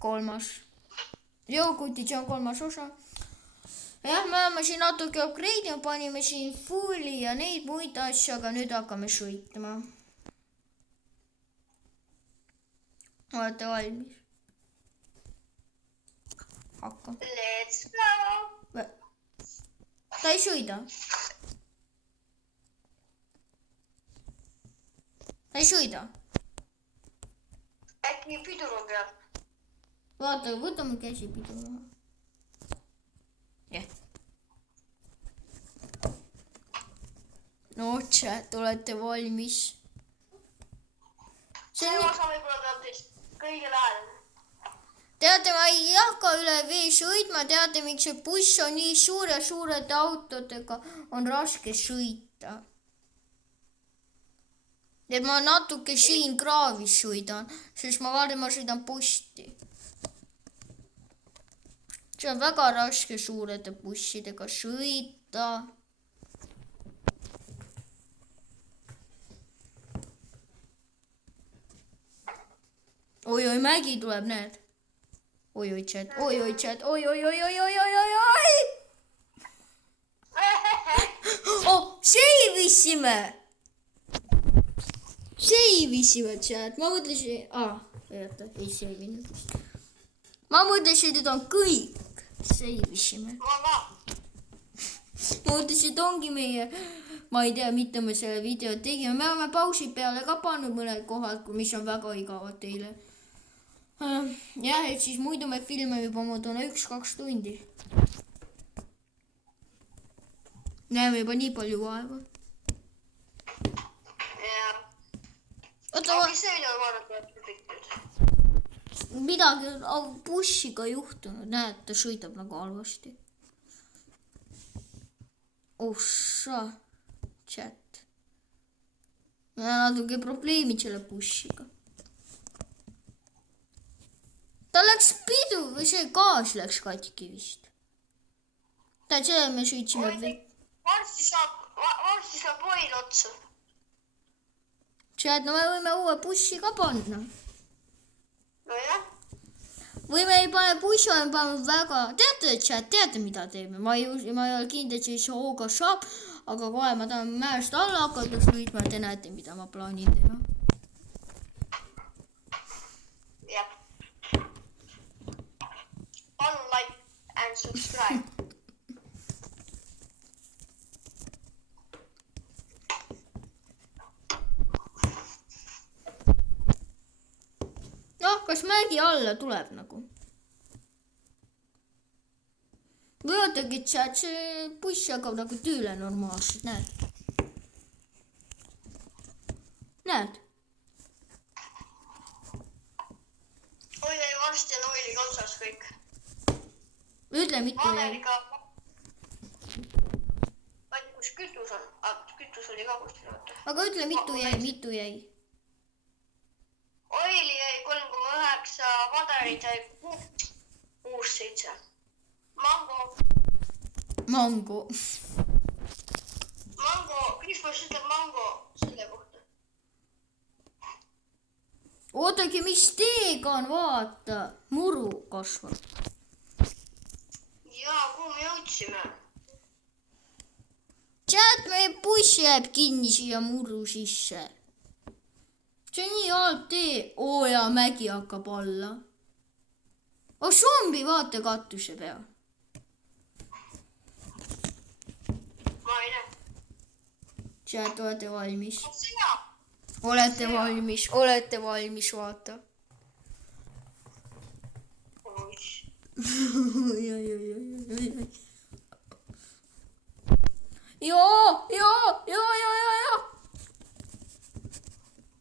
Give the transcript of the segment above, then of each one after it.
kolmas. Joogutid on kolmas osa. Jah, me oleme siin natuke upgrade ja panime siin fuuli ja neid muid asju, aga nüüd hakkame sõitma. Olete valmis? Hakka. Let's go! Ta ei sõida. Ta ei sõida. Äkki piduru peal? Vaata, võtame käsi piduru. Jah. No chat, olete valmis? See osa võib-olla tuleb teist kõige lähedal. Teate, ma ei hakka üle vee sõitma. Teate, miks see buss on nii suur ja suurete autodega on raske sõita. Et ma natuke siin kraavis sõidan, sest ma sõidan posti. See on väga raske suurete bussidega sõita. Oi, mägi tuleb, näed. Oi, chat, oi, chat, oi. Oh, seivisime, chat. Ma mõtlesin, ei seivinud. Ma mõtlesin, et on kõik. Seivisime. Ma mõtlesin, et ongi meie, ma ei tea, mitte me selle video tegime. Me oleme pausi peale ka pannud mõned kohad, mis on väga igavad teile. Jah, et siis muidu me filmime juba muuduna 1-2 tundi. Näeme juba nii palju vaeva. Jah. Oota, mis see video vaadata pikkud? midagi on bussiga juhtunud. Näed, ta sõidab nagu halvasti. Ossa, chat. Meil on natuke probleemid selle bussiga. Ta läks pidu või see gaas läks katki vist. Ta selle me sõitsime. Varsti saab oil otsa. Chat, no me võime uue bussi ka panna. No jah. Või me ei pane bussi, me paneme väga... Teate, chat, teate mida teeme? Ma ei ole kindel, et see hooga saab, aga kohe ma tahan mäest alla hakata sõitma, te näete, mida ma plaanin teha. Jah. Palun like and subscribe. Noh, kas mägi alla tuleb nagu? Või ootagi, chat, see buss hakkab nagu tööle normaalselt, näed? Näed? Oi, varsti on oiliga otsas kõik. Ütle, mitu jäi. Ma ei tea, kus kütus on. Kütus oli ka kuskil. Aga ütle, mitu jäi. Oili jäi 3,9, padarid jäi 6-7. Mango. Kristus ütleb mango selle kohta. Ootagi, mis teega on, vaata. Muru kasvab. Jaa, kuhu me jõudsime? Chat, meie buss jääb kinni siia muru sisse. See on nii halb tee. Oo ja mägi hakkab alla. Oh, zombi, vaata katuse peal. Ma ei näe. Chat, olete valmis? Sina? Olete valmis, vaata. Joo.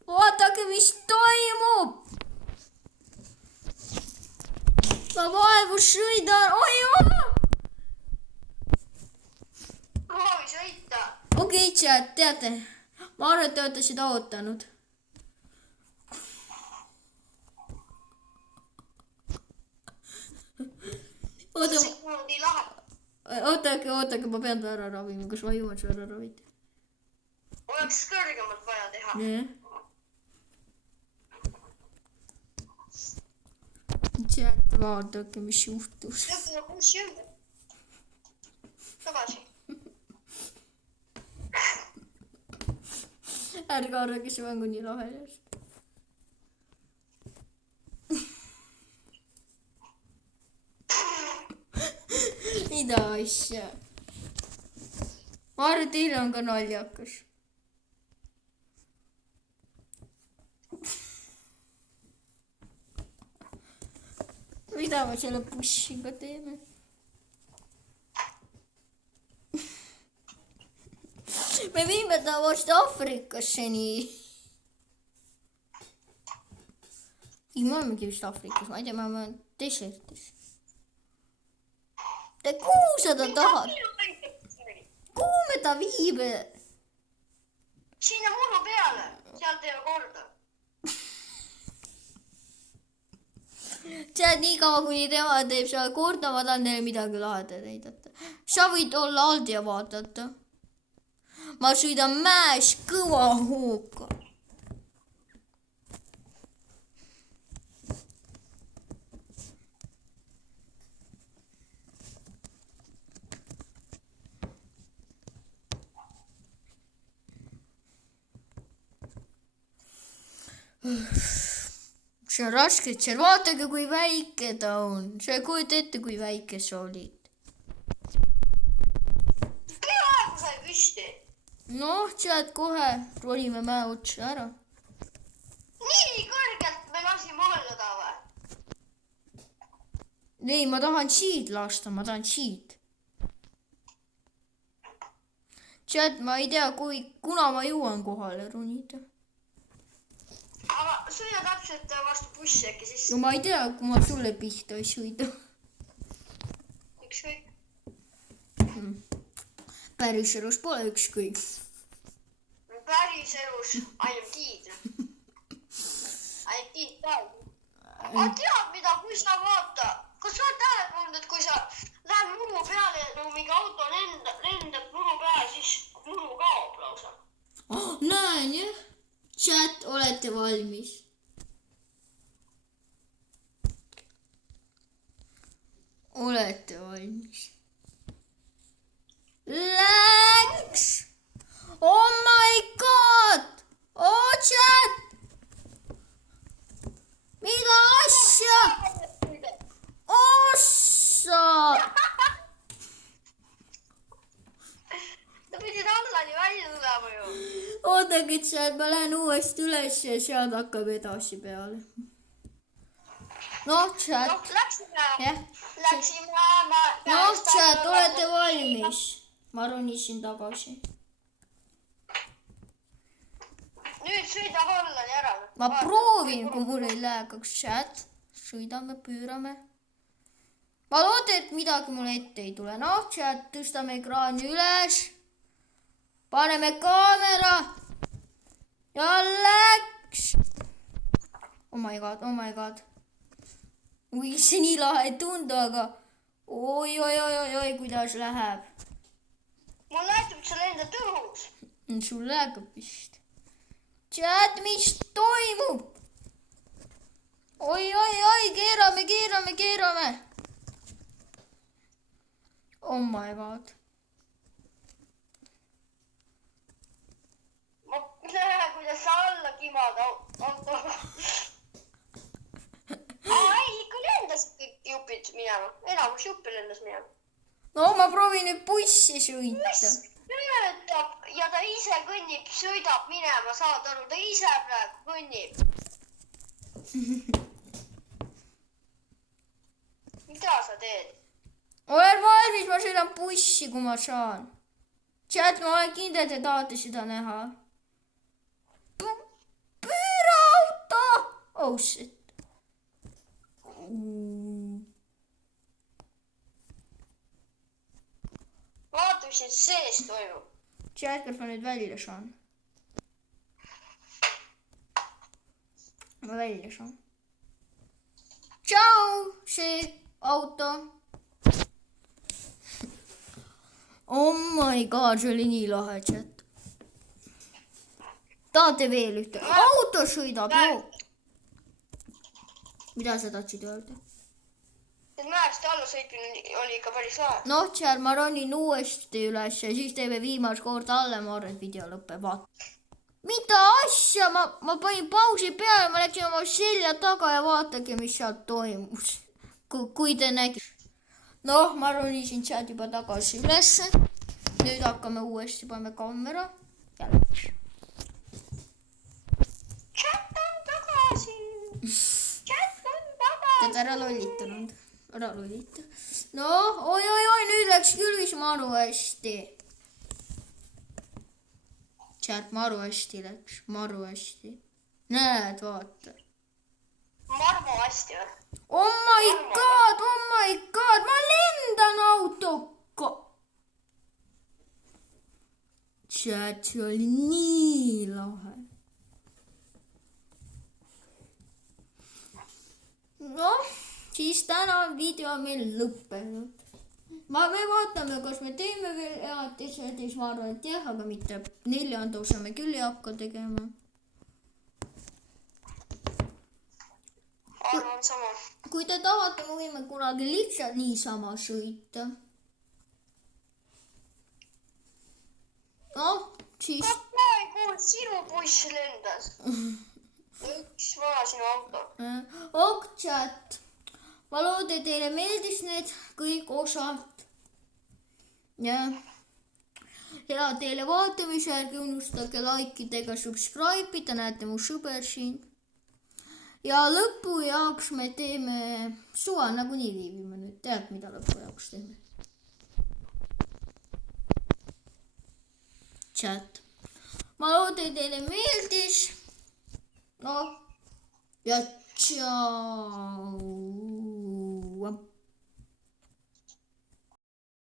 Vaatake, mis toimub. Ma vaevu sõidan. Proovi sõita. Okei, chat, teate. Ma arvan, et te olete seda ootanud. Ootake, ma pean ta ära ravima. Kas ma jõuan su ära ravida? Oleks kõrgemalt vaja teha. Jah. Chat, vaadake, mis juhtus. Lõppuda 60. Tagasi. Ärge arvage, see mäng on nii lahe. Mida asja? Ma arvan, teil on ka naljakas. Mida me selle bussiga teeme? Me viime ta vast Aafrikasse nii. Ei, me olemegi vist Aafrikas, ma ei tea, me oleme desertis. Kuhu sa ta tahad? Kuhu me ta viib? Sinna muru peale. Seal teeme korda. Tead, nii kaua, kuni tema teeb seal korda, ma tahan teile midagi lahedat näidata. Sa võid olla Aldi ja vaadata. Ma sõidan mäes kõva hooga. See on raske, et seal vaatage, kui väike ta on. Sa ei kujuta ette, kui väike sa olid. Peaaegu sai püsti. Noh, tead kohe, rolime mäe otsa ära. Nii kõrgelt me lasime olla ta või? Ei, ma tahan siit lasta, ma tahan siit. Tead, ma ei tea, kuna ma jõuan kohale ronida. Aga sõida täpselt vastu bussi äkki sisse. No ma ei tea, kui ma sulle pihta ei sõida. Ükskõik. Päris elus pole ükskõik. Päris elus ainult tiid. Ainult tiid taal. Aga tead mida, kui sa vaata, kas sa oled tähelepanud, et kui sa lähed muru peale ja mingi auto lendab muru peale, siis muru kaob lausa. Oh, näen jah. Chat, olete valmis? Olete valmis? Läks! Oh my god! Oh chat! Mida asja? Ossa! Ta pidid allani välja tulema ju. Oodake, chat, ma lähen uuesti üles ja sealt hakkab edasi peale. Noh, chat. Noh, läksime. Jah. Läksime. Noh, chat, olete valmis? Ma ronisin tagasi. Nüüd sõida Hollandi ära. Ma proovin, kui mul ei lähe kaks chat. Sõidame, pöörame. Ma loodan, et midagi mulle ette ei tule. Noh, chat, tõstame ekraani üles. Paneme kaamera. Ja läks. Oh my god, oh my god. Või see nii lahe ei tundu, aga oi, kuidas läheb. Mul näitab, et sa lendad õhus. Sul läheb vist. Chat, mis toimub? Oi, keerame. Oh my god. Ma näen, kuidas sa alla kimad autoga. Ei, ikka lendasid kõik jupid minema. Enamus juppi lendas minema. No, ma proovin nüüd bussi sõita. Töötab ja ta ise kõnnib, sõidab minema, saad aru, ta ise praegu kõnnib. Mida sa teed? Olen valmis, ma sõidan bussi, kui ma saan. Chat, ma olen kindel, et te tahate seda näha. Pööra auto! Oh shit. Vaata, mis siin sees toimub. Chat, kas ma nüüd välja saan? Ma välja saan. Tšau, see auto. Oh my god, see oli nii lahe, chat. Tahate veel ühte? Auto sõidab, joo. Mida sa tahtsid öelda? et mäest alla sõitmine oli ikka päris lahe. noh, seal ma ronin uuesti üles ja siis teeme viimast korda alla, ma arvan, et video lõpeb, vaata. mida asja, ma panin pausi peale, ma läksin oma selja taga ja vaadake, mis sealt toimus. Kui te nägite. noh, ma ronisin sealt juba tagasi ülesse. nüüd hakkame uuesti, paneme kaamera. jälle. Chat on tagasi. Chat on tagasi. Tead, ära lollitanud. Ära lollita. noh, oi, nüüd läks küll vist maru hästi. Chat, maru hästi läks, maru hästi. näed, vaata. Marmo hästi või? Oh my god, ma lendan autoga. Chat, see oli nii lahe. noh, siis täna on video meil lõppenud. me vaatame, kas me teeme veel eatised, siis ma arvan, et jah, aga mitte 4. osa me küll ei hakka tegema. arvan sama. kui te tahate, me võime kunagi lihtsalt niisama sõita. noh, siis... praegu sinu buss lendas. üks vana sinu auto. ok, chat. ma loodan, teile meeldis need kõik osad. ja teile vaatamise, ärge unustage likeidega subscribe ida, näete mu sõber siin. ja lõpu jaoks me teeme suva, nagunii viibime nüüd, tead, mida lõpu jaoks teeme. Chat. ma loodan, teile meeldis. noh, ja tšau.